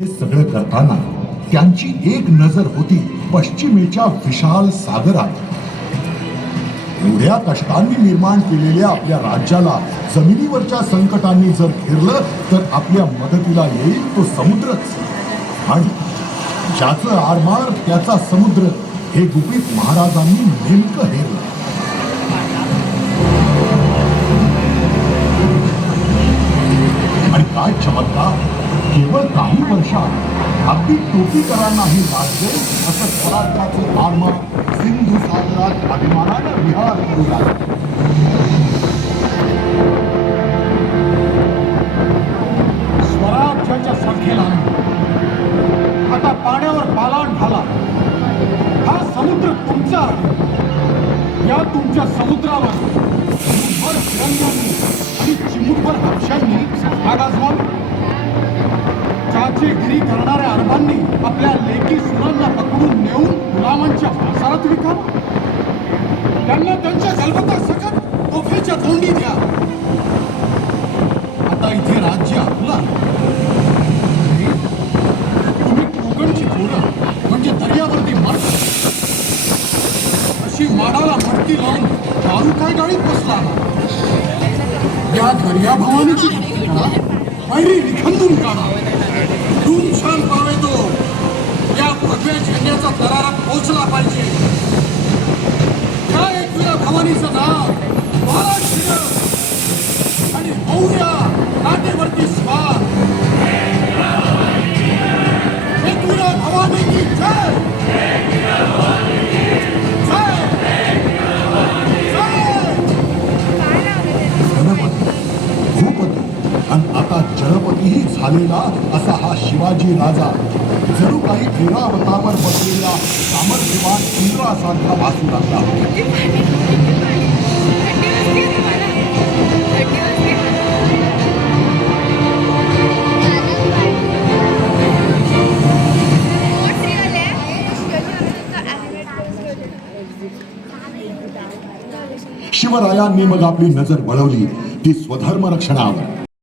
हे सगळं करताना त्यांची एक नजर होती पश्चिमेच्या विशाल सागरात. एवढ्या कष्टांनी निर्माण केलेल्या आपल्या राज्याला जमिनीवरच्या संकटांनी जर घेरलं तर आपल्या मदतीला येईल तो समुद्रच. आणि ज्याचं आरमार त्याचा समुद्र हे गुपित महाराजांनी नेमकं हेरलं. आणि काय चमत्कार, केवळ काही वर्षात अगदी टोपीकरांनाही लागले असं स्वराज्याचे आरमार सिंधू सागरात अभिमानानं विहार करू लागले. स्वराज्याच्या संख्येला आता पाण्यावर पालान झाला. हा समुद्र तुमचा आहे. या तुमच्या समुद्रावर चिमूटभर फिरंग्यांनी आणि चिमूटभर हर्षांनी गाजवावी. चाचेगिरी करणाऱ्या अरबांनी आपल्या लेकी सुरांना पकडून नेऊन गुलामांच्या बाजारात विकावं. त्यांना त्यांच्या गलबतासकट तोफेच्या तोंडी द्या. आता इथे राज्य आपला. तुम्ही कोकणची पोरं म्हणजे दर्यावरती मारता अशी माडाला मडकी लावून दारू काय गाडीत बसला. या दर्या भवानीची पैरी विखंडून काढा. धूम छान पावे तो या भगव्या झेंड्याचा दरारा पोचला पाहिजे. या एकविरा भवानीचं नाव आणि मौर्या काटेवरती स्वार. एकविरा भवानी की जय. भूपती आणि आता जलपतीही झालेला असा हा शिवाजी राजा जणू काही ऐरावतावर बसलेला सामर्थ्यवान इंद्रासारखा भासू लागला. शिवरायांनी मग आपली नजर वळवली ती स्वधर्म रक्षणावर.